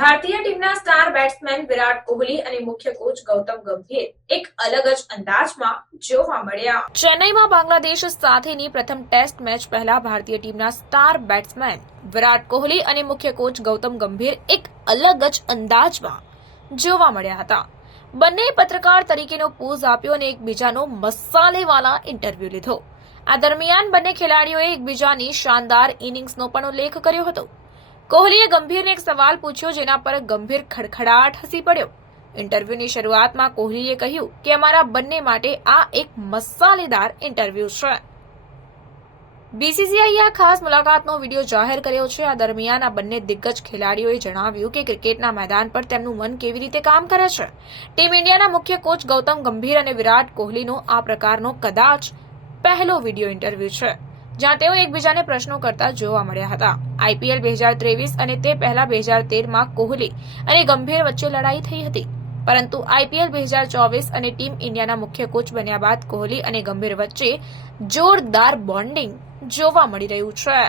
ભારતીય ટીમના star batsman Virat Kohli અને મુખ્ય કોચ ગૌતમ ગંભીર એક અલગ જ અંદાજમાં જોવા મળ્યા. ચેન્નઈમાં બાંગ્લાદેશ સાથેની પ્રથમ ટેસ્ટ મેચ પહેલા ભારતીય ટીમના સ્ટાર બેટ્સમેન વિરાટ કોહલી અને મુખ્ય કોચ ગૌતમ ગંભીર એક અલગ જ અંદાજમાં જોવા મળ્યા હતા. બંને પત્રકાર તરીકેનો પોઝ આપ્યો અને એકબીજાનો મસાલેવાલા ઇન્ટરવ્યુ લીધો. આ દરમિયાન બંને ખેલાડીઓએ એકબીજાની શાનદાર ઇનિંગ્સનો પણ ઉલ્લેખ કર્યો હતો. કોહલીએ ગંભીરને એક સવાલ પૂછ્યો જેના પર ગંભીર ખડખડાટ હસી પડ્યો. ઇન્ટરવ્યુની શરૂઆતમાં કોહલીએ કહ્યું કે અમારા બંને માટે આ એક મસાલેદાર ઇન્ટરવ્યુ છે. બીસીસીઆઈએ આ ખાસ મુલાકાતનો વીડિયો જાહેર કર્યો છે. આ દરમિયાન આ બંને દિગ્ગજ ખેલાડીઓએ જણાવ્યું કે ક્રિકેટના મેદાન પર તેમનું મન કેવી રીતે કામ કરે છે. ટીમ ઇન્ડિયાના મુખ્ય કોચ ગૌતમ ગંભીર અને વિરાટ કોહલીનો આ પ્રકારનો કદાચ પહેલો વીડિયો ઇન્ટરવ્યુ છે, જ્યાં તેઓ એકબીજાને પ્રશ્નો કરતા જોવા મળ્યા હતા. આઈપીએલ બે હજાર ત્રેવીસ અને તે પહેલા બે હજાર તેરમાં કોહલી અને ગંભીર વચ્ચે લડાઈ થઈ હતી. પરંતુ આઈપીએલ બે હજાર ચોવીસ અને ટીમ ઇન્ડિયાના મુખ્ય કોચ બન્યા બાદ કોહલી અને ગંભીર વચ્ચે જોરદાર બોન્ડિંગ જોવા મળી રહ્યું છે.